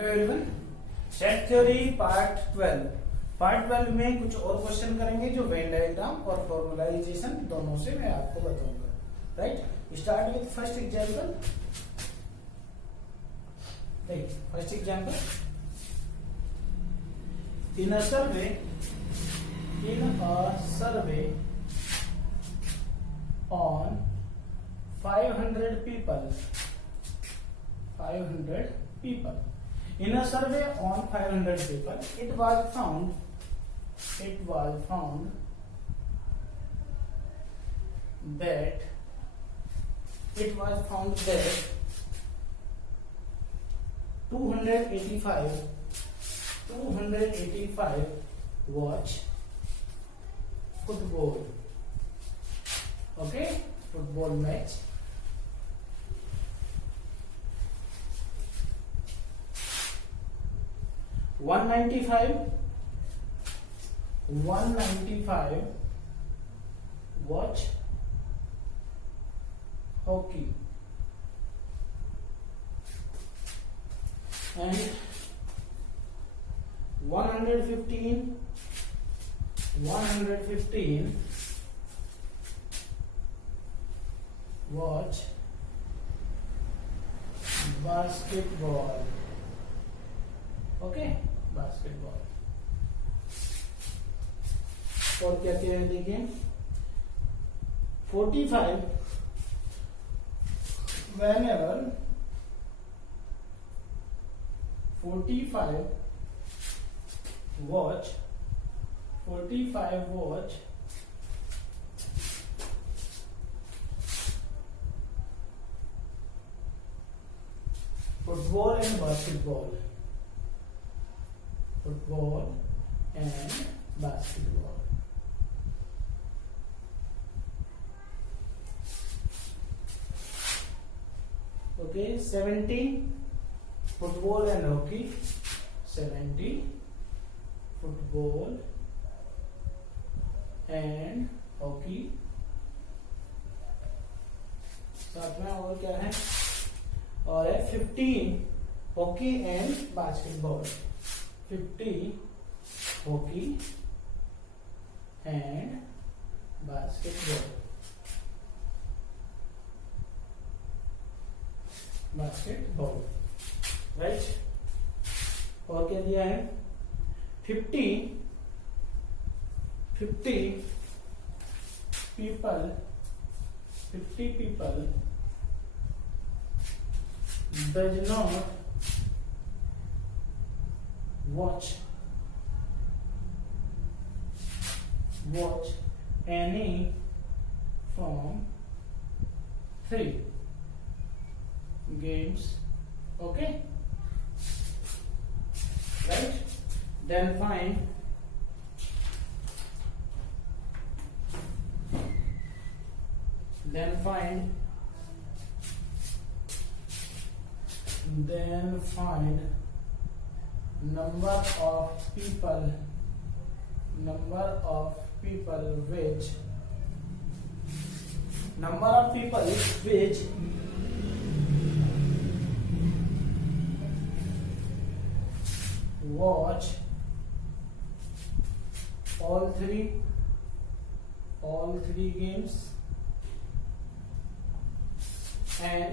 Hello everyone, set theory part 12। Part 12 में कुछ और क्वेश्चन करेंगे जो वेन डायग्राम और फॉर्मुलाइजेशन दोनों से मैं आपको बताऊंगा। Right, start with first example. First example, in a survey on 500 people. In a survey on 500 people, it was found that 285 watch football. Okay, football match. One ninety five watch hockey, and 115 watch basketball. Okay, basketball. और क्या क्या है देखिए, 45 whenever 45 watch football and basketball. Okay, 70 football and hockey. 70 football and hockey. साथ में और क्या है, और है 15 hockey and basketball. 50 hockey and basketball. Right, और क्या दिया है, 50 people does not watch any from 3 games. Okay, right, then find number of people which watch all three games, and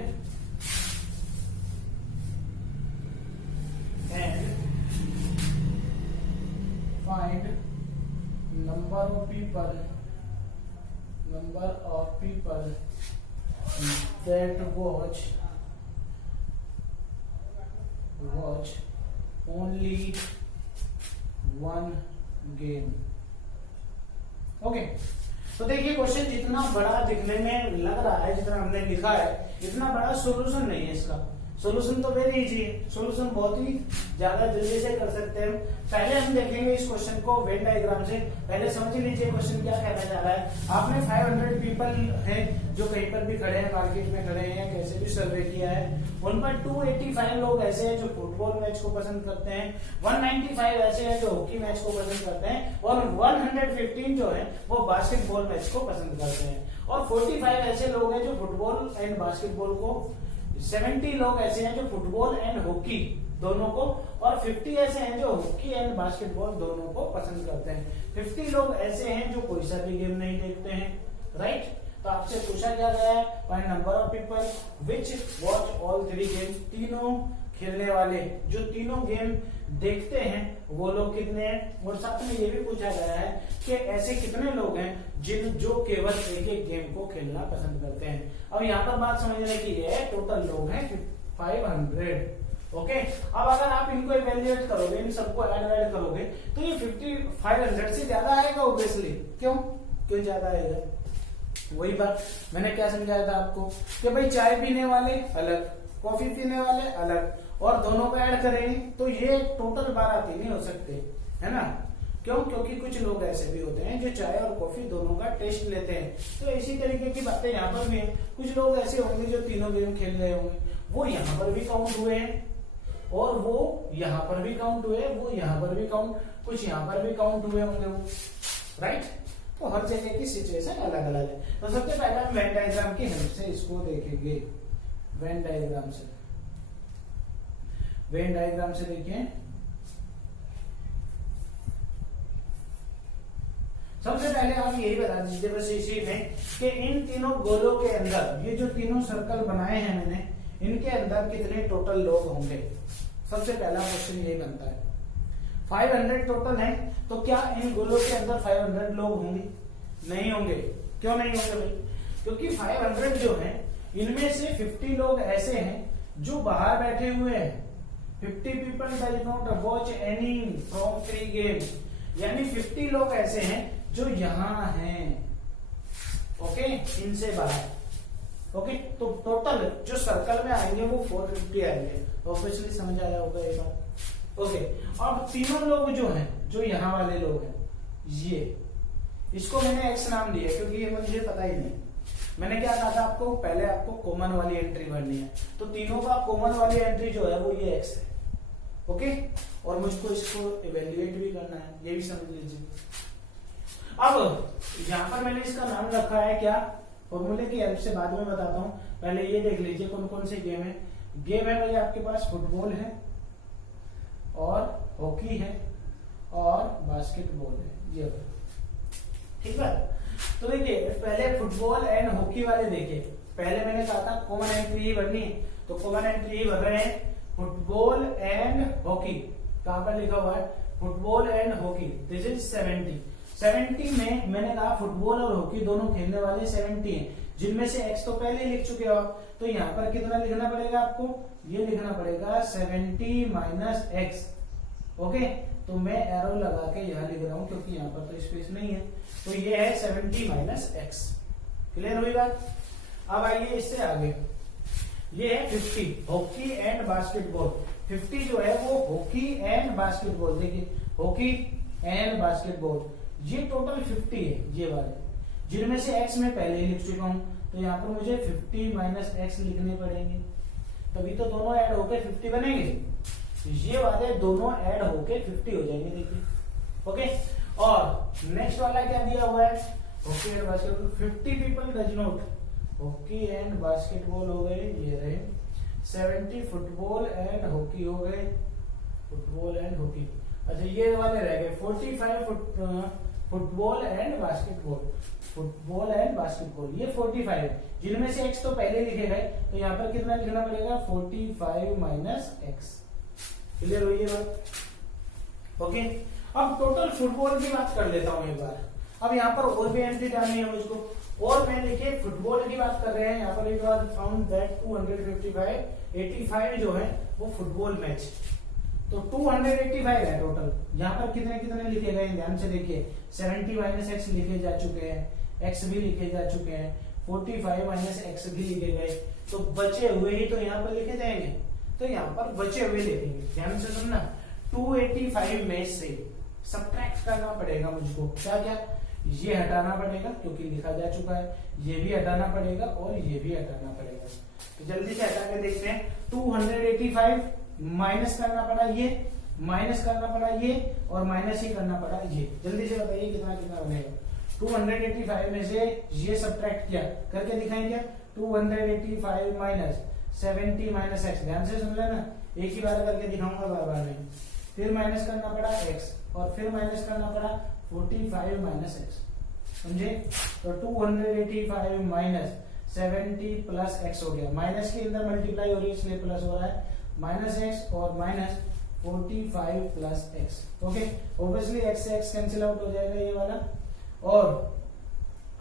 find number of people that watch only one game. Okay, तो देखिए question जितना बड़ा दिखने में लग रहा है, जितना हमने लिखा है, इतना बड़ा सॉल्यूशन नहीं है इसका। सॉल्यूशन तो वेरी इजी है, सॉल्यूशन बहुत ही ज्यादा जल्दी से कर सकते हैं। पहले हम देखेंगे इस क्वेश्चन को वेन डायग्राम से। पहले समझ लीजिए क्वेश्चन क्या कहना चाह रहा है। आपने 500 पीपल हैं जो कहीं पर भी खड़े हैं, मार्केट में खड़े हैं, कैसे भी सर्वे किया है, उन पर 285 लोग ऐसे हैं जो फुटबॉल मैच को पसंद करते हैं, 195 ऐसे हैं जो हॉकी मैच को पसंद करते हैं, और 115 जो है वो बास्केटबॉल मैच को पसंद करते हैं, और 45 ऐसे लोग हैं जो फुटबॉल एंड बास्केटबॉल को, 70 लोग ऐसे हैं जो फुटबॉल एंड हॉकी दोनों को, और 50 ऐसे हैं जो हॉकी एंड बास्केटबॉल दोनों को पसंद करते हैं। 50 लोग ऐसे हैं जो कोई सा भी गेम नहीं देखते हैं, राइट। तो आपसे पूछा क्या गया है, find number of people which watch all 3 games, तीनों खेलने वाले जो तीनों गेम देखते हैं वो लोग कितने हैं, और साथ में ये भी पूछा गया है कि ऐसे कितने लोग हैं जो केवल एक एक गेम को खेलना पसंद करते हैं। अब यहाँ पर बात समझने की है, टोटल लोग हैं 500, ओके। अब अगर आप इनको इवेल्युएट करोगे, इन सबको ऐड करोगे, तो ये 500 से ज्यादा आएगा ऑब्वियसली। क्यों ज्यादा आएगा? वही बात मैंने क्या समझाया था आपको कि भाई चाय पीने वाले अलग, कॉफी पीने वाले अलग, और दोनों को ऐड करेंगे तो ये टोटल 12 नहीं हो सकते, है ना। क्योंकि कुछ लोग ऐसे भी होते हैं जो चाय और कॉफी दोनों का टेस्ट लेते हैं। तो इसी तरीके की बातें यहाँ पर भी है। कुछ लोग ऐसे होंगे जो तीनों गेम खेल रहे होंगे, वो यहाँ पर भी काउंट हुए हैं, और वो यहाँ पर भी काउंट हुए, वो यहाँ पर भी काउंट, कुछ यहाँ पर भी काउंट हुए होंगे वो, राइट। तो हर जगह की सिचुएशन अलग अलग है। तो सबसे पहले हम वेन डायग्राम की हेल्प से इसको देखेंगे। वेन डायग्राम से देखिए, सबसे पहले आप यही बता दीजिए बस इसी में कि इन तीनों गोलों के अंदर, ये जो तीनों सर्कल बनाए हैं मैंने, इनके अंदर कितने टोटल लोग होंगे। सबसे पहला क्वेश्चन यही बनता है। 500 टोटल है, तो क्या इन गोलों के अंदर 500 लोग होंगे? नहीं होंगे। क्यों नहीं होंगे भाई? क्योंकि 500 जो है इनमें से 50 लोग ऐसे हैं जो बाहर बैठे हुए हैं। 50 people does not watch any from 3 games, यानी 50 लोग ऐसे हैं जो यहाँ हैं, ओके, इनसे बाहर, ओके। तो टोटल जो सर्कल में आएंगे वो 450 आएंगे। ऑब्वियसली समझ आया होगा ये बात, ओके। अब तीनों लोग जो हैं, जो यहाँ वाले लोग हैं, ये इसको मैंने एक्स नाम दिया क्योंकि ये मुझे पता ही नहीं। मैंने क्या कहा था आपको, पहले आपको कॉमन वाली एंट्री भरनी है, तो तीनों का कॉमन वाली एंट्री जो है वो ये एक्स है, ओके। और मुझको इसको इवेल्युएट भी करना है, ये भी समझ लीजिए। अब यहाँ पर मैंने इसका नाम रखा है क्या, फॉर्मूले की हेल्प से बाद में बताता हूँ। पहले ये देख लीजिए कौन कौन से गेम है। गेम है भाई आपके पास फुटबॉल है, और हॉकी है, और बास्केटबॉल है, ये ठीक है। तो देखिए पहले फुटबॉल एंड हॉकी वाले देखिए, पहले मैंने कहा था कॉमन एंट्री ही भरनी है, तो कॉमन एंट्री ही भर रहे हैं, फुटबॉल एंड हॉकी। कहां पर लिखा हुआ है? Football and hockey. This is 70 में मैंने कहा फुटबॉल और हॉकी दोनों खेलने वाले 70 हैं, जिनमें से एक्स तो पहले ही लिख चुके हो आप। तो यहाँ पर कितना लिखना पड़ेगा आपको? ये लिखना पड़ेगा 70 माइनस एक्स, ओके। तो मैं एरो लगा के यहाँ लिख रहा हूं क्योंकि यहाँ पर तो स्पेस नहीं है। तो ये है 70 माइनस एक्स। क्लियर हुई बात? अब आइए इससे आगे, ये है 50 हॉकी एंड बास्केटबॉल। 50 जो है वो हॉकी एंड बास्केटबॉल, देखिए हॉकी एंड बास्केटबॉल, ये टोटल 50 है ये वाले, जिनमें से एक्स मैं पहले ही लिख चुका हूं। तो यहाँ पर मुझे 50 माइनस एक्स लिखने पड़ेंगे, तभी तो दोनों ऐड होकर 50 बनेंगे। ये वाले दोनों ऐड होके 50 हो जाएंगे, देखिए, ओके। और नेक्स्ट वाला क्या दिया हुआ है? Hockey and basketball. 50 people does not, hockey and basketball हो गए, ये रहे। 70 फुटबॉल एंड हॉकी हो गए, फुटबॉल एंड हॉकी। अच्छा ये वाले रह गए 45 football and basketball, football and basketball, ये 45 है, जिनमें से एक्स तो पहले लिखे गए। तो यहाँ पर कितना लिखना पड़ेगा? 45 माइनस एक्स। क्लियर हुई है बात? ओके। अब टोटल फुटबॉल की बात कर लेता हूं एक बार। अब यहाँ पर और भी एंट्री डालनी है मुझको, और मैं देखिए फुटबॉल की बात कर रहे हैं। यहाँ पर एक बार फाउंड दैट 255 85 जो है वो फुटबॉल मैच, तो 285 है टोटल। यहाँ पर कितने कितने लिखे गए ध्यान से देखिए। 70 माइनस एक्स लिखे जा चुके हैं, एक्स भी लिखे जा चुके हैं, 45 माइनस एक्स भी लिखे गए, तो बचे हुए ही तो यहाँ पर लिखे जाएंगे। तो यहाँ पर बचे हुए लिखेंगे, ध्यान से सुनना। 285 में से सब्ट्रैक्ट करना पड़ेगा मुझको, क्या क्या? ये हटाना पड़ेगा क्योंकि लिखा जा चुका है, ये भी हटाना पड़ेगा और ये भी हटाना पड़ेगा। तो जल्दी से हटा के देखते हैं। 285 माइनस करना पड़ा ये, माइनस करना पड़ा ये, और माइनस ही करना पड़ा ये। जल्दी से बताइए कितना कितना बनेगा? 285 में से ये सब्ट्रैक्ट किया करके दिखाएंगे। 285 माइनस 70 माइनस एक्स, ध्यान से सुन लेना, एक ही बार करके दिखाऊंगा, बार बार नहीं। फिर माइनस करना पड़ा x और फिर माइनस करना पड़ा 45 माइनस x, समझे। तो 285 माइनस 70 प्लस x हो गया, माइनस के अंदर मल्टीप्लाई हो रही है इसलिए प्लस हो रहा है, माइनस x और minus 45 plus x। Okay, obviously x से x कैंसिल आउट हो जाएगा ये वाला, और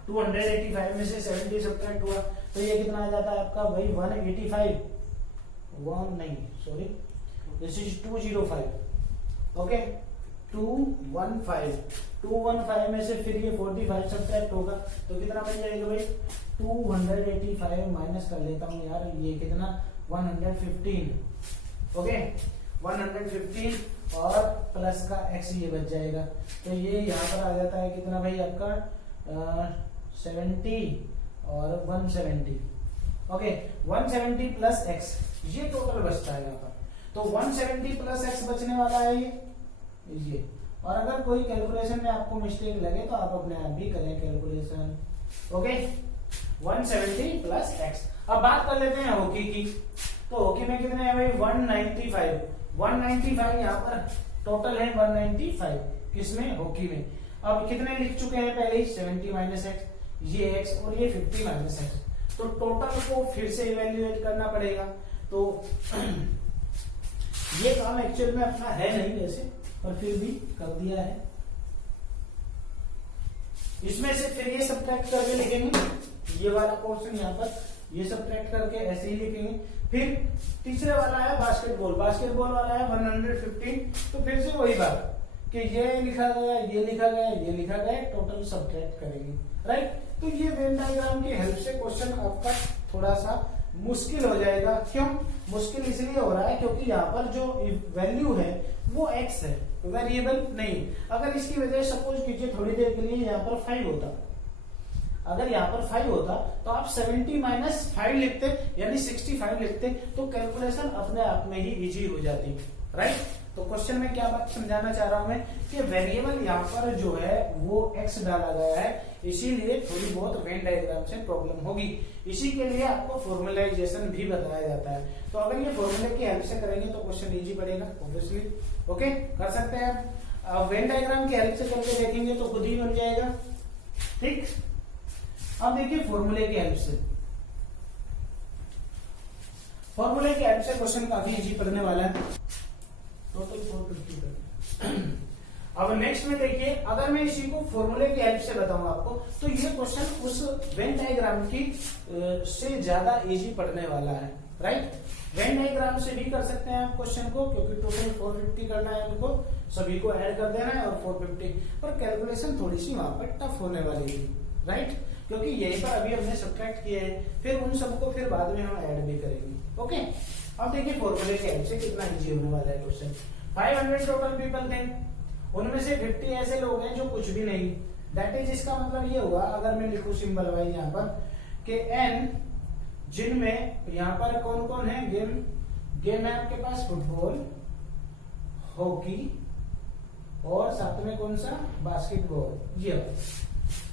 285 में से 70 सब्ट्रैक्ट हुआ तो ये कितना आ जाता है आपका भाई 185, दिस इज 205। ओके, 215 में से फिर ये 45 सब्ट्रैक्ट होगा तो कितना बन जाएगा भाई 285 माइनस कर लेता हूं यार, ये कितना 115। ओके, 115 और प्लस का x ये बच जाएगा, तो ये यहाँ पर आ जाता है कितना भाई आपका 70 और 170। ओके, 170 प्लस x ये टोटल बचता है यहाँ पर, तो 170 प्लस x बचने वाला है ये। और अगर कोई कैलकुलेशन में आपको मिस्टेक लगे तो आप अपने आप भी करें कैलकुलेशन। Okay, 170 plus x। अब बात कर लेते हैं हॉकी की, तो हॉकी में कितने हैं भाई 195 यहाँ पर टोटल है 195, किसमें हॉकी में। अब कितने लिख चुके हैं पहले ही 70 माइनस एक्स, ये x और ये 50 माइनस एक्स, तो टोटल को फिर से इवेल्युएट करना पड़ेगा। तो ये काम एक्चुअल में अपना है नहीं वैसे, पर फिर भी कर दिया है। इसमें से फिर ये सब्ट्रैक्ट करके लिखेंगे, ये वाला पोर्शन यहाँ पर ये सब्ट्रैक्ट करके ऐसे ही लिखेंगे। फिर तीसरे वाला है बास्केटबॉल, बास्केटबॉल वाला है 115, तो फिर से वही बात कि ये लिखा गया, ये लिखा गया, ये लिखा गया, टोटल सब्ट्रैक्ट करेंगे, राइट। तो ये वेन डायग्राम की हेल्प से क्वेश्चन आपका थोड़ा सा मुश्किल हो जाएगा। क्यों मुश्किल इसलिए हो रहा है क्योंकि यहाँ पर जो वैल्यू है वो x है, वेरिएबल नहीं। अगर इसकी वजह सपोज कीजिए थोड़ी देर के लिए यहाँ पर 5 होता, अगर यहाँ पर 5 होता तो आप 70 माइनस 5 लिखते यानी 65 लिखते, तो कैलकुलेशन अपने आप में ही इजी हो जाती, राइट। तो क्वेश्चन में क्या बात समझाना चाह रहा हूं मैं कि वेरिएबल यहाँ पर जो है वो x डाला गया है, इसीलिए थोड़ी बहुत वेन डायग्राम से प्रॉब्लम होगी। इसी के लिए आपको फॉर्मुलाइजेशन भी बताया जाता है, तो अगर ये फॉर्मूले की हेल्प से करेंगे तो क्वेश्चन इजी पड़ेगा ऑब्वियसली। ओके, कर सकते हैं आप। वेन डायग्राम की हेल्प से करके देखेंगे तो खुद ही बन जाएगा, ठीक। अब देखिए फॉर्मूले की हेल्प से, फॉर्मूले की हेल्प से क्वेश्चन काफी इजी पढ़ने वाला है। टोटल 450। अब नेक्स्ट में देखिए, अगर मैं इसी को फॉर्मूले की हेल्प से बताऊं आपको, तो ये क्वेश्चन उस वेन डायग्राम की से ज्यादा इजी पढ़ने वाला है, राइट। वेन डायग्राम से भी कर सकते हैं आप क्वेश्चन को, क्योंकि टोटल 450 करना है उनको, सभी को ऐड कर देना है और 450, पर कैलकुलेशन थोड़ी सी वहां पर टफ होने वाली है, राइट, क्योंकि यहीं पर अभी हमने सब्ट्रैक्ट किए हैं, फिर उन सबको फिर बाद में हम ऐड भी करेंगे। ओके, अब देखिए फॉर्मूले के हेल्प से कितना इजी होने वाला है क्वेश्चन। 500 टोटल पीपल थे, उनमें से 50 ऐसे लोग हैं जो कुछ भी नहीं, दैट इज, इसका मतलब ये हुआ, अगर मैं लिखूं सिंबल वाइज यहाँ पर कि n, जिनमें यहाँ पर कौन कौन है, गेम है आपके पास फुटबॉल, हॉकी और साथ में कौन सा बास्केटबॉल। ये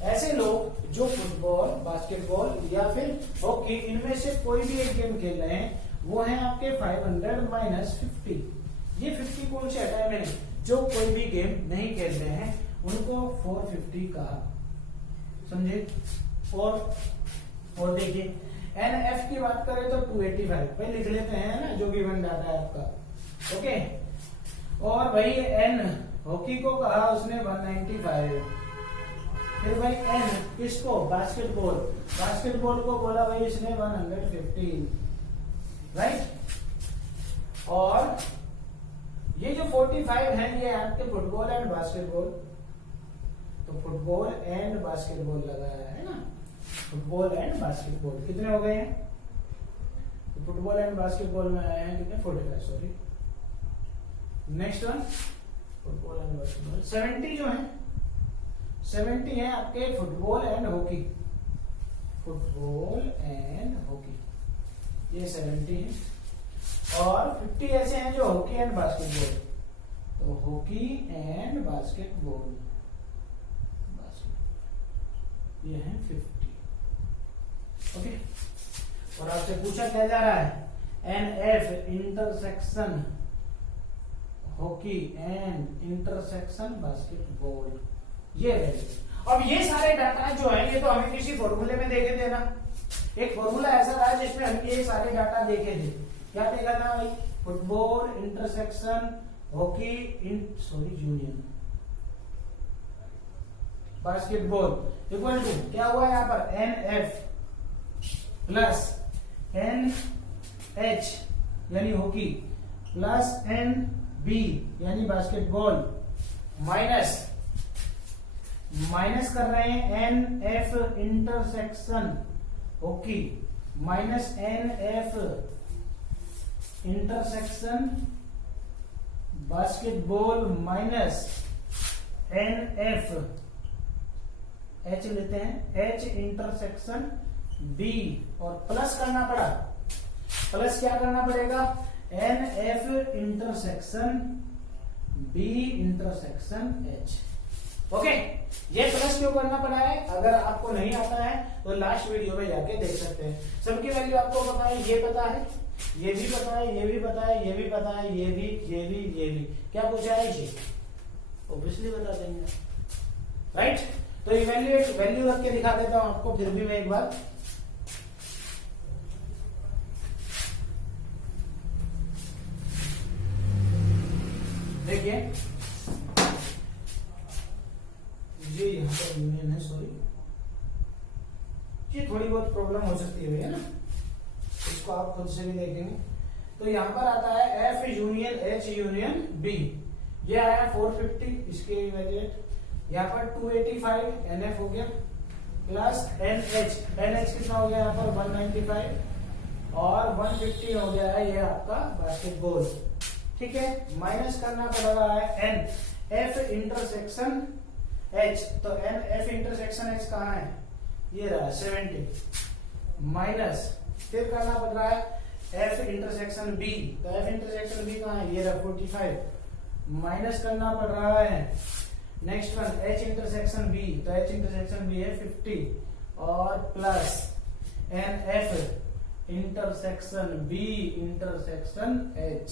ऐसे लोग जो फुटबॉल, बास्केटबॉल या फिर हॉकी, इनमें से कोई भी एक गेम खेल रहे हैं, वो है आपके 500 माइनस 50। ये 50 कौन से हटाए मैंने, जो कोई भी गेम नहीं खेल रहे हैं उनको 450 कहा, समझे। और देखिए NF की बात करें तो 285 भाई लिख लेते हैं ना, जो गिवन डाटा है आपका। ओके, और भाई N हॉकी को कहा उसने 195, फिर भाई N किसको, बास्केटबॉल, बास्केटबॉल को बोला भाई इसने 115, राइट। और ये जो 45 है ये आपके फुटबॉल एंड बास्केटबॉल, तो फुटबॉल एंड बास्केटबॉल लगाया है ना, फुटबॉल एंड बास्केटबॉल कितने हो गए हैं, तो फुटबॉल एंड बास्केटबॉल में आए हैं कितने 45, sorry. Next one football and basketball 70 जो है, 70 है आपके football and hockey, football and hockey ये 70 है, और 50 ऐसे हैं जो हॉकी एंड बास्केटबॉल, तो हॉकी एंड बास्केटबॉल, ये है 50। ओके, और आपसे पूछा क्या जा रहा है NF intersection hockey and intersection basketball, ये वैल्यू। अब ये सारे डाटा जो है ये तो हमें किसी फॉर्मूले में देखे थे ना, एक फॉर्मूला ऐसा रहा जिसमें हम ये सारे डाटा देखे थे। क्या देखा था भाई? Football intersection hockey union basketball equal to क्या हुआ यहाँ पर? NF प्लस NH यानी हॉकी प्लस NB यानी बास्केटबॉल माइनस कर रहे हैं NF intersection hockey minus NF intersection basketball minus NF H लेते हैं H इंटरसेक्शन B और प्लस करना पड़ा, प्लस क्या करना पड़ेगा? NF intersection B intersection H। Okay, ये प्लस क्यों करना पड़ा है? अगर आपको नहीं आता है तो लास्ट वीडियो में जाके देख सकते हैं। सबकी वैल्यू आपको पता है, ये पता है, ये भी पता है, ये भी पता है, ये भी पता है, ये भी। क्या पूछा है? ये ऑब्वियसली बता देंगे, राइट? तो इवैल्यूएट वैल्यू रख के दिखा देता हूं आपको फिर भी मैं एक बार। देखिए ये यहाँ पर यूनियन है, सॉरी ये थोड़ी बहुत प्रॉब्लम हो सकती है भैया ना, इसको आप खुद से भी देखेंगे। तो यहाँ पर आता है F union H union B, ये आया 450, इसके इवैल्यूएट यहाँ पर 285 NF हो गया प्लस NH कितना हो गया यहाँ पर? 195 और 150 हो गया है ये आपका बास्केटबॉल, ठीक है। माइनस करना पड़ रहा है NF इंटरसेक्शन H, तो NF इंटरसेक्शन H कहाँ है? ये रहा 70 माइनस फिर करना पड़ रहा है F इंटरसेक्शन B, तो F इंटरसेक्शन B कहाँ है? ये रहा 45 माइनस करना पड़ रहा है next one H intersection B, तो H इंटरसेक्शन B है 50 और plus NF intersection B intersection H,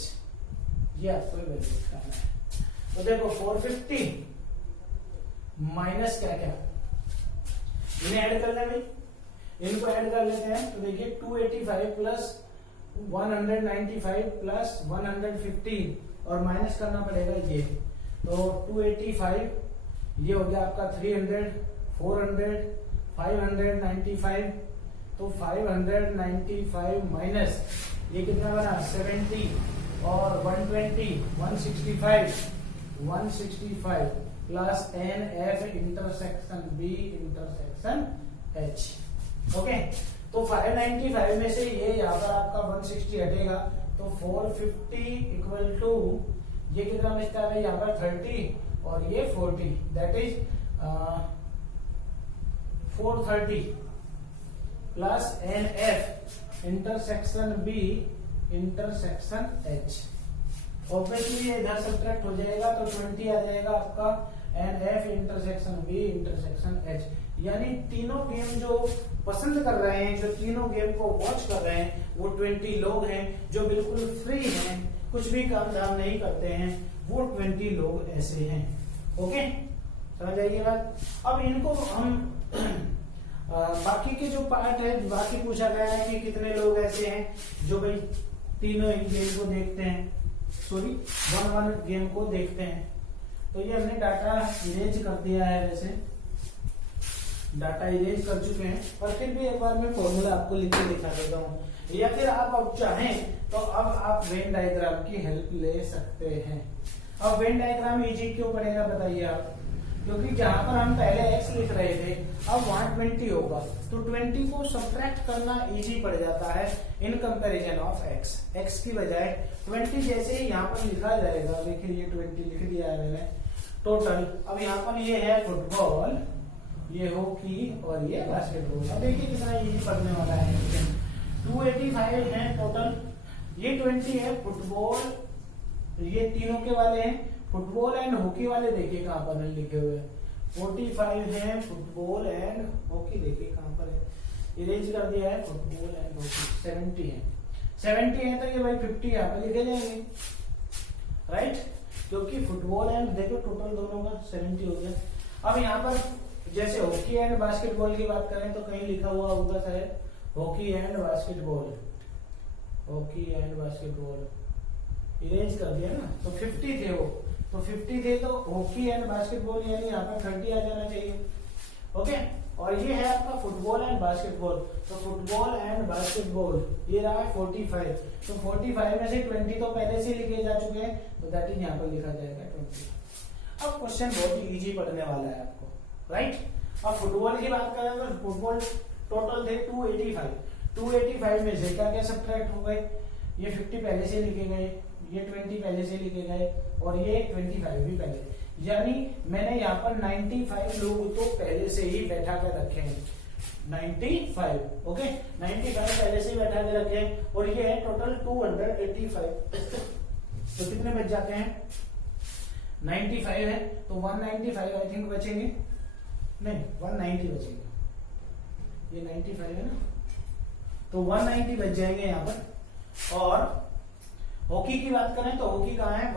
ये आपको वैल्यू करना है। तो देखो 450 माइनस क्या क्या, इन्हें ऐड कर ले भाई, इनको ऐड कर लेते हैं। तो देखिए 285 प्लस 195 प्लस 150 और माइनस करना पड़ेगा ये, तो 285 ये हो गया आपका 300 400 595, तो 595 माइनस ये कितना बना 70 और 120 165 plus NF intersection B intersection H। Okay, तो 595 में से ये यहाँ पर आपका 160 हटेगा, तो 450 इक्वल टू ये कितना बचता है यहाँ पर 30 और ये 40, that is 430 plus NF intersection B intersection H। Obviously ये इधर सब्ट्रैक्ट हो जाएगा तो 20 आ जाएगा आपका NF intersection B intersection H। यानी तीनों गेम जो पसंद कर रहे हैं, जो तीनों गेम को वॉच कर रहे हैं, वो 20 लोग हैं जो बिल्कुल फ्री हैं, कुछ भी काम धाम नहीं करते हैं, वो 20 लोग ऐसे हैं। ओके, समझ आइए बात। अब इनको हम बाकी के जो पार्ट है, बाकी पूछा गया है कि कितने लोग ऐसे हैं जो भाई तीनों ही गेम को देखते हैं, सॉरी वन गेम को देखते हैं। तो ये हमने डाटा इरेज कर दिया है, वैसे डाटा इरेज कर चुके हैं, और फिर भी एक बार मैं फॉर्मूला आपको लिख के दिखा देता हूँ, या फिर आप अब चाहें तो अब आप वेन डायग्राम की हेल्प ले सकते हैं। अब वेन डायग्राम इजी क्यों पड़ेगा बताइए आप? क्योंकि जहां पर हम पहले x लिख रहे थे अब वहां 20 होगा, तो 20 को सब्ट्रैक्ट करना इजी पड़ जाता है इन कंपैरिजन ऑफ x की बजाय 20 जैसे ही यहाँ पर लिखा जाएगा। देखिए ये 20 लिख दिया है मैंने टोटल। अब यहाँ पर ये है फुटबॉल, ये हॉकी और ये बास्केटबॉल। अब देखिए कितना इजी पढ़ने वाला है। 285 है टोटल, ये 20 है फुटबॉल, ये तीनों के वाले हैं, फुटबॉल एंड हॉकी वाले देखिए कहां पर लिखे हुए हैं। 45 है फुटबॉल एंड हॉकी, देखिए कहां पर है, इरेज कर दिया है फुटबॉल एंड हॉकी। 70 है, 70 है तो ये भाई 50 यहाँ पे लिखे जाएंगे, राइट, क्योंकि फुटबॉल एंड देखो टोटल दोनों का 70 हो गया। अब यहाँ पर जैसे हॉकी एंड बास्केटबॉल की बात करें तो कहीं लिखा हुआ होगा शायद hockey and basketball, hockey and basketball erase कर दिया ना, तो 50 थे वो, तो 50 थे तो हॉकी एंड बास्केटबॉल यानी यहाँ पर 30 आ जाना चाहिए। ओके, और ये है आपका फुटबॉल एंड बास्केटबॉल, तो फुटबॉल एंड बास्केटबॉल ये रहा 45, तो 45 में से 20 तो पहले से लिखे जा चुके हैं, तो दैट इज यहाँ पर लिखा जाएगा 20। अब क्वेश्चन बहुत ही इजी पढ़ने वाला है आपको, राइट। अब फुटबॉल की बात करें तो फुटबॉल टोटल थे 285 में से क्या क्या सब्ट्रैक्ट हो गए, ये 50 पहले से लिखे गए, ये 20 पहले से लिखे गए और ये 25 भी पहले, यानी मैंने यहाँ पर 95 लोग तो पहले से ही बैठा कर रखे हैं, 95, ओके, 95 पहले से ही बैठा के रखे हैं, और ये है टोटल 285, तो कितने बच जाते हैं, 95 है तो 195 आई थिंक बचेंगे, नहीं 190 बचेंगे, ये 95 है ना, तो 190 बच जाएंगे यहाँ पर। और हॉकी की बात करें तो हॉकी कहाँ है,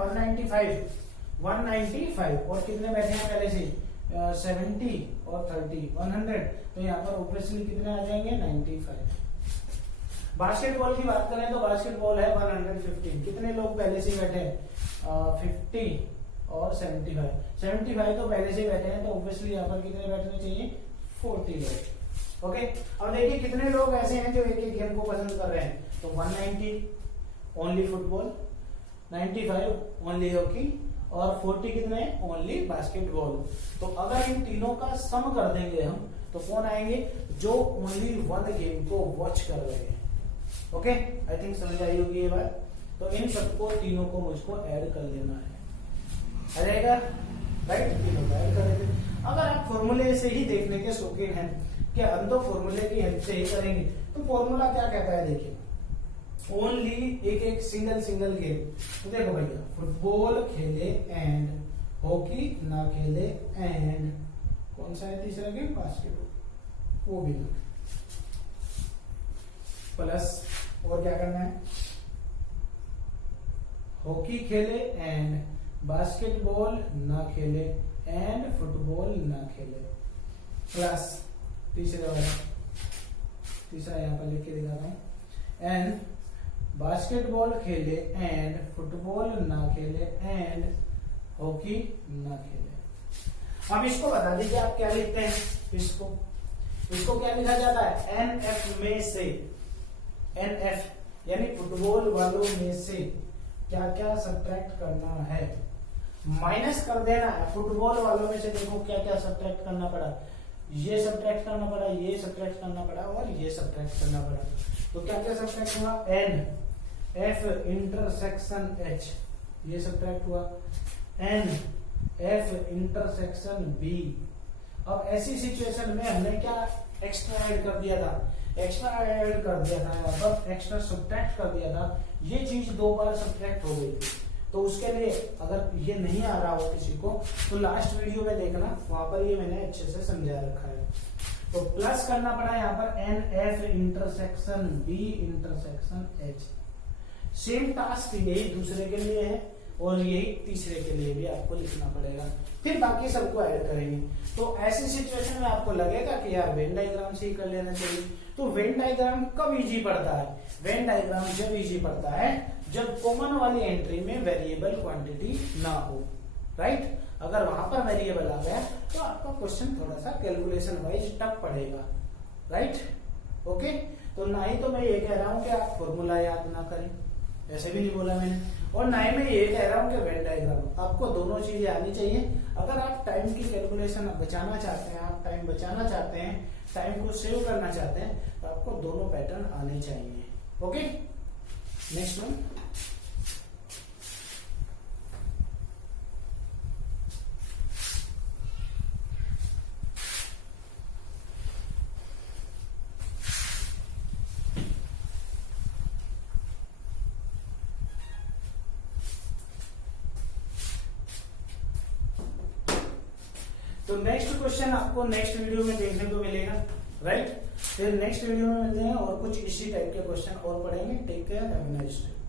195 और कितने बैठे हैं पहले से 70 और 30 100, तो यहाँ पर ऑब्वियसली कितने आ जाएंगे 95। बास्केटबॉल की बात करें तो बास्केटबॉल है 115, कितने लोग पहले से बैठे हैं 50 और 75 तो पहले से बैठे हैं, तो ऑब्वियसली यहाँ पर कितने बैठने चाहिए 40 लोग। ओके, अब देखिए कितने लोग ऐसे हैं जो एक एक गेम को पसंद कर रहे हैं, तो 190 ओनली फुटबॉल, 95 ओनली हॉकी और 40 कितने ओनली बास्केटबॉल। तो अगर इन तीनों का सम कर देंगे हम तो कौन आएंगे, जो ओनली वन गेम को वॉच कर रहे हैं। ओके, आई थिंक समझ आई होगी ये बात। तो इन सबको तीनों को मुझको ऐड कर लेना है, आ जाएगा, राइट, तीनों को ऐड कर लेते। अगर आप फॉर्मूले से ही देखने के शौकीन हैं कि हम तो फॉर्मूले की हेल्प से ही करेंगे, तो फॉर्मूला क्या कहता है, देखिए ओनली एक सिंगल गेम, तो देखो भैया फुटबॉल खेले एंड हॉकी ना खेले एंड कौन सा है तीसरा गेम, बास्केटबॉल, वो भी ना, प्लस और क्या करना है, हॉकी खेले एंड बास्केटबॉल ना खेले एंड फुटबॉल ना खेले, प्लस तीसरा यहाँ पर लिख के दिखाता हूं, एंड बास्केटबॉल खेले एंड फुटबॉल ना खेले एंड हॉकी ना खेले। अब इसको बता दीजिए आप क्या लिखते हैं, इसको क्या लिखा जाता है, एनएफ में से, एनएफ यानी फुटबॉल वालों में से क्या क्या सब्ट्रैक्ट करना है, माइनस कर देना है। फुटबॉल वालों में से देखो क्या क्या सब्ट्रैक्ट करना पड़ा, ये सब्ट्रैक्ट करना पड़ा, ये सब्ट्रैक्ट करना पड़ा और ये सब्ट्रैक्ट करना पड़ा। तो क्या क्या सब्ट्रैक्ट हुआ, एन एफ इंटरसेक्शन एच, ये सब्ट्रैक्ट हुआ, एन एफ इंटरसेक्शन बी। अब ऐसी सिचुएशन में हमने क्या एक्स्ट्रा ऐड कर दिया था, एक्स्ट्रा सब्ट्रैक्ट कर दिया था, ये चीज 2 बार सब्ट्रैक्ट हो गई थी। तो उसके लिए अगर ये नहीं आ रहा हो किसी को तो लास्ट वीडियो में देखना, वहां पर ये मैंने अच्छे से समझा रखा है। तो प्लस करना पड़ा यहाँ पर N F intersection B intersection H. Same task यही दूसरे के लिए है और यही तीसरे के लिए भी आपको लिखना पड़ेगा, फिर बाकी सबको ऐड करेंगे। तो ऐसी सिचुएशन में आपको लगेगा कि यार वेन डायग्राम से ही कर लेना चाहिए। तो वेन डायग्राम कब इजी पड़ता है, वेन डायग्राम जब इजी पड़ता है जब कॉमन वाली एंट्री में वेरिएबल क्वांटिटी ना हो, राइट। अगर वहां पर वेरिएबल आ गया तो आपका क्वेश्चन थोड़ा सा कैलकुलेशन वाइज टफ पड़ेगा, राइट, ओके। तो ना ही तो मैं ये कह रहा हूं कि आप फॉर्मूला याद ना करें, ऐसे भी नहीं बोला मैंने, और ना ही मैं ये कह रहा हूं कि वेन डायग्राम, आपको दोनों चीजें आनी चाहिए। अगर आप टाइम की कैलकुलेशन बचाना चाहते हैं, आप टाइम बचाना चाहते हैं, टाइम को सेव करना चाहते हैं, तो आपको दोनों पैटर्न आने चाहिए। Okay, next one. तो नेक्स्ट क्वेश्चन आपको नेक्स्ट वीडियो में देखने को मिलेगा, राइट। फिर नेक्स्ट वीडियो में मिलते हैं और कुछ इसी टाइप के क्वेश्चन और पढ़ेंगे। Take care, have a nice day.